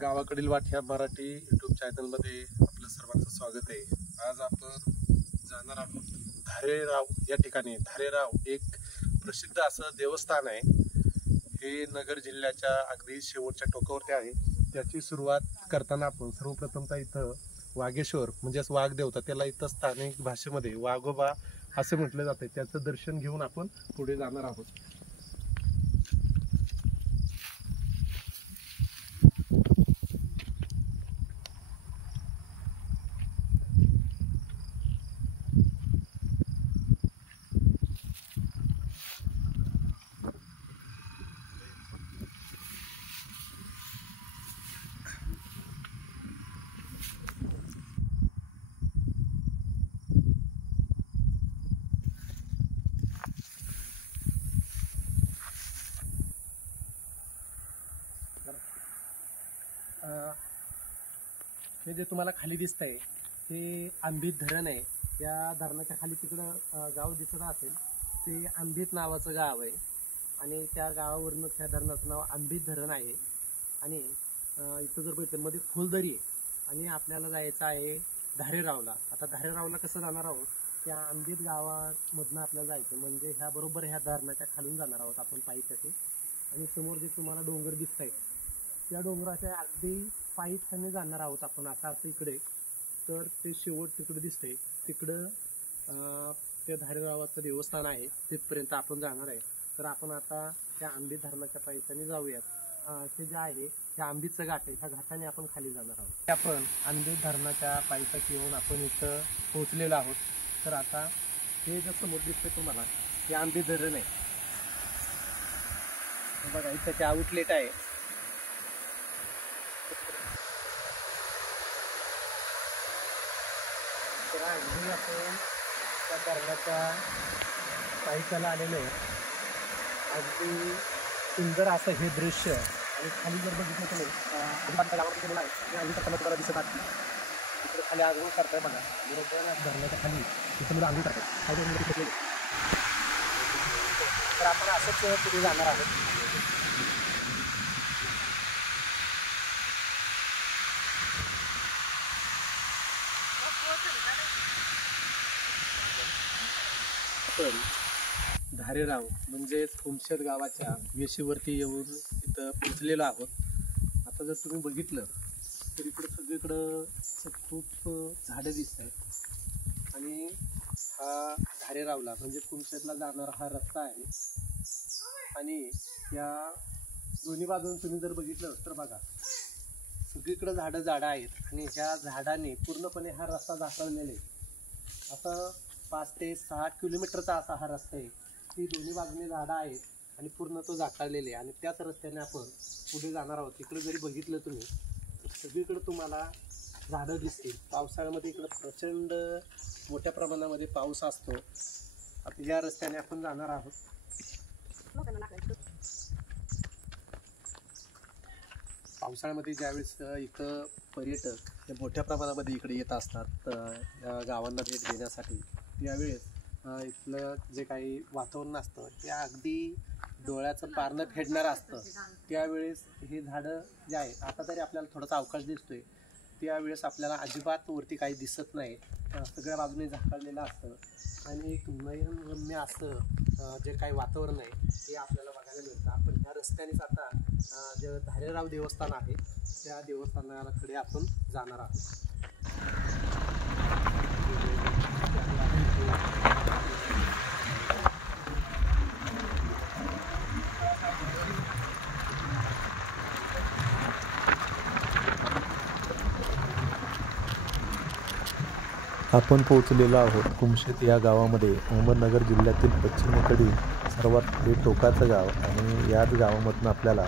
गावाकडील वाट ह्या मराठी यूट्यूब चॅनलमध्ये आपलं सर्वांचं स्वागत आहे. आज आपण जाणार आहोत धारेराव या ठिकाणी. धारेराव एक प्रसिद्ध असं देवस्थान आहे. हे नगर जिल्ह्याच्या अगदी शेवटच्या टोकावरती आहे. त्याची सुरुवात करताना आपण सर्वप्रथमतः इथं वाघेश्वर म्हणजेच वाघ देवता, त्याला इथं स्थानिक भाषेमध्ये वाघोबा असे म्हटले जाते, त्याचं दर्शन घेऊन आपण पुढे जाणार आहोत. हे जे तुम्हाला खाली दिसतंय हे आंबीत धरण आहे. या धरणाच्या खाली तिकडं गाव दिसत असेल ते आंबीत नावाचं गाव आहे आणि त्या गावावरूनच ह्या धरणाचं नाव आंबीत धरण आहे. आणि इथं जर बघितलं मध्ये फुलदरी आहे आणि आपल्याला जायचं आहे धारेरावला. आता धारेरावला कसं जाणार आहोत, त्या आंबीत गावामधनं आपल्याला जायचं म्हणजे ह्या बरोबर ह्या धरणाच्या खालून जाणार आहोत आपण पायीसाठी. आणि समोर जे तुम्हाला डोंगर दिसत आहेत त्या डोंगराच्या अगदी पायीखाने जाणार आहोत आपण. असं इकडे तर ते शेवट तिकडे दिसतंय, तिकडं ते धारेरावाचं देवस्थान आहे, तिथपर्यंत आपण जाणार आहे. तर आपण आता त्या आंबीत धरणाच्या पायीखाने जाऊयात. हे जे आहे हे आंबीचं घाट आहे, ह्या घाटाने आपण खाली जाणार आहोत. आपण आंबीत धरणाच्या पायीसाठी येऊन आपण इथं पोहोचलेलो आहोत. तर आता हे जे समोर दिसतंय तुम्हाला हे आंबीत धरण आहे. बघा इथं ते आउटलेट आहे. तर अगदी आपण त्या धरणाच्या पायथ्याला आलेलो आहे. अगदी सुंदर असं हे दृश्य. आणि खाली जर बघितलं तुम्ही गावामध्ये गेलेला आहे आंबी करताना तुम्हाला दिसत आहे. तिकडे खाली आगमन करताय बघा, बरोबर धरणाच्या खाली तिथं मुलं आंबी करतात. तर आपण असंच पुढे जाणार आहोत. धारेराव म्हणजेच कुमशेत गावाच्या वेशीवरती येऊन इथं पोचलेलो आहोत. आता जर तुम्ही बघितलं तर इकडं सगळीकडं खूप झाडं दिसत आहेत आणि हा धारेरावला म्हणजे कुमशेतला जाणारा हा रस्ता आहे. आणि या दोन्ही बाजून तुम्ही जर बघितलं तर बघा सगळीकडं झाडं आहेत आणि ह्या झाडाने पूर्णपणे हा रस्ता झाकळलेला आहे. आता 5 ते 6 किलोमीटरचा असा हा रस्ता आहे. ती दोन्ही बाजूने झाडं आहेत आणि पूर्ण तो झाकळलेला आहे आणि त्याच रस्त्याने आपण पुढे जाणार आहोत. इकडे जरी बघितलं तुम्ही तर सगळीकडे तुम्हाला झाडं दिसतील. पावसाळ्यामध्ये इकडं प्रचंड मोठ्या प्रमाणामध्ये पाऊस असतो. आता या रस्त्याने आपण जाणार आहोत. पावसाळ्यामध्ये ज्यावेळेस इथं पर्यटक हे मोठ्या प्रमाणामध्ये इकडे येत असतात या गावांना भेट देण्यासाठी, त्यावेळेस इथलं जे काही वातावरण असतं ते अगदी डोळ्याचं पारणं फेडणारं असतं. त्यावेळेस हे झाडं जे आहेत, आता तरी आपल्याला थोडासा अवकाश दिसतोय, त्यावेळेस आपल्याला अजिबात वरती काही दिसत नाही. सगळ्या बाजूने झाकळलेलं असतं आणि एक नयनरम्य असं जे काही वातावरण आहे ते आपल्याला बघायला मिळतं. आपण ह्या रस्त्यानेच आता जे धारेराव देवस्थान आहे त्या देवस्थानाकडे आपण जाणार आहोत. आपण पोहोचलेलो आहोत कुमशेत या गावामध्ये. अहमदनगर जिल्ह्यातील पश्चिमेकडील सर्वात टोकाचं गाव आणि याच गावामधून आपल्याला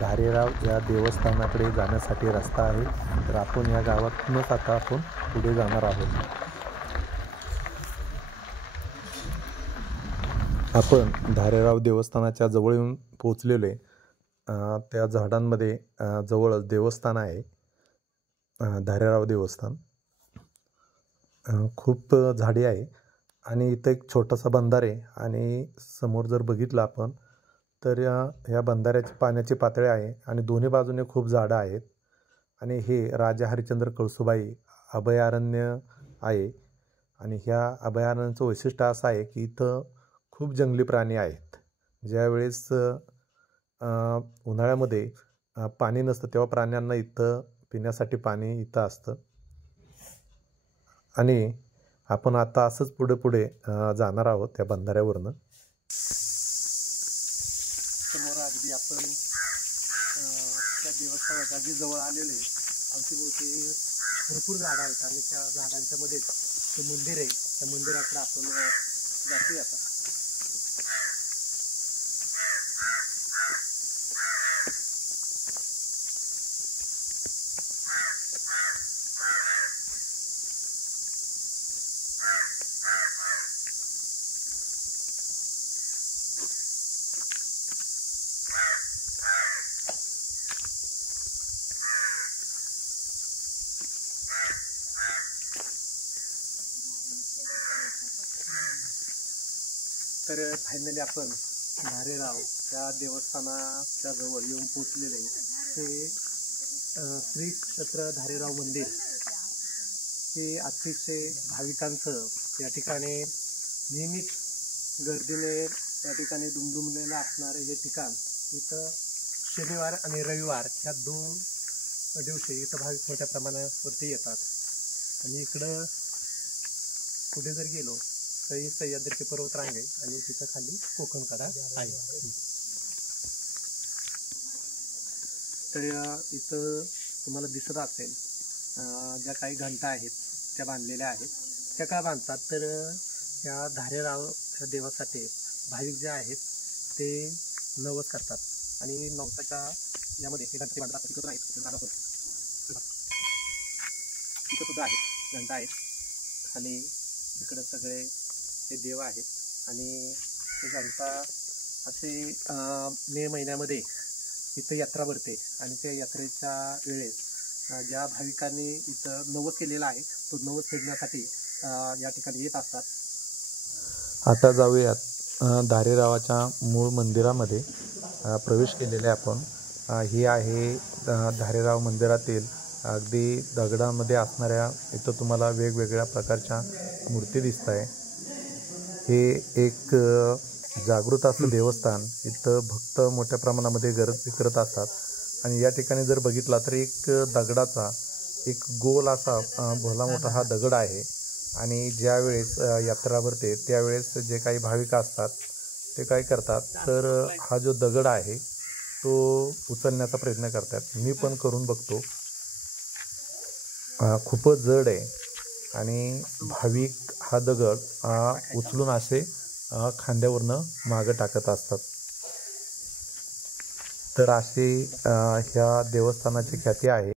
धारेराव या देवस्थानाकडे जाण्यासाठी रस्ता आहे. तर आपण या गावातूनच आता आपण पुढे जाणार आहोत. आपण धारेराव देवस्थानाच्या जवळ येऊन पोहोचलेलो आहे. त्या झाडांमध्ये जवळच देवस्थान आहे, धारेराव देवस्थान. खूप झाडी आहे आणि इथं एक छोटासा बंधार आहे आणि समोर जर बघितलं आपण तर या बंधाऱ्याची पाण्याची पातळी आहे आणि दोन्ही बाजूने खूप झाडं आहेत. आणि हे राजा हरिश्चंद्र कळसुबाई अभयारण्य आहे. आणि ह्या अभयारण्याचं वैशिष्ट्य असं आहे की इथं खूप जंगली प्राणी आहेत. ज्यावेळेस उन्हाळ्यामध्ये पाणी नसतं तेव्हा प्राण्यांना इथं पिण्यासाठी पाणी इथं असतं. आणि आपण आता असंच पुढे पुढे जाणार आहोत त्या बंधाऱ्यावरनं. समोर अगदी आपण त्या देवस्थानाच्या अगदी जवळ आलेलो आहे. अवतीभोवती भरपूर झाडं आहेत आणि त्या झाडांच्या मध्ये ते मंदिर आहे. त्या मंदिराकडे आपण जातोय आता. तर फायनली आपण धारेराव त्या देवस्थानाच्या जवळ येऊन पोचलेले आहे. हे श्री क्षेत्र धारेराव मंदिर हे अतिशय भाविकांचं या ठिकाणी नेहमीच गर्दीने या ठिकाणी दुमदुमलेलं असणारे हे ठिकाण. इथं शनिवार आणि रविवार ह्या 2 दिवशी इथं भाविक मोठ्या प्रमाणावरती येतात. आणि इकडं पुढे जर गेलो तर ही सह्याद्रीची पर्वतरांग आहे आणि तिथं खाली कोकणकडा आहे. तर इथं तुम्हाला दिसत असेल ज्या काही घंटा आहेत त्या बांधलेल्या आहेत. त्या का बांधतात तर या धारेराव या देवासाठी भाविक जे आहेत ते नवस करतात आणि नवसाच्या यामध्ये हे घंटे बांधतात. तिथं आहेत तिथं सुद्धा आहेत घंटा आहेत. खाली इकडं सगळे हे देव आहेत आणि हे घंटा असे मे महिन्यामध्ये इथं यात्रा भरते आणि त्या यात्रेच्या वेळेस ज्या भाविकांनी इथं नवस केलेला आहे तो नवस फेडण्यासाठी या ठिकाणी येत असतात. आता जाऊयात धारेरावाच्या मूळ मंदिरामध्ये. प्रवेश केलेले आपण. ही आहे धारेराव मंदिरातील अगदी दगडामध्ये असणाऱ्या इथं तुम्हाला वेगवेगळ्या प्रकारच्या मूर्ती दिसत आहे. हे एक जागृत असं देवस्थान. इथं भक्त मोठ्या प्रमाणामध्ये गर्दी करत असतात. आणि या ठिकाणी जर बघितला तर एक दगडाचा एक गोल असा भला मोठा हा दगड आहे. आणि ज्यावेळेस यात्रा भरते त्यावेळेस जे काही भाविक असतात ते काय करतात तर हा जो दगड आहे तो उचलण्याचा प्रयत्न करतात. मी पण करून बघतो. खूपच जड आहे आणि भाविक हा दगड उचलून असे खांद्यावरनं मागं टाकत असतात. तर अशी ह्या देवस्थानाची ख्याती आहे.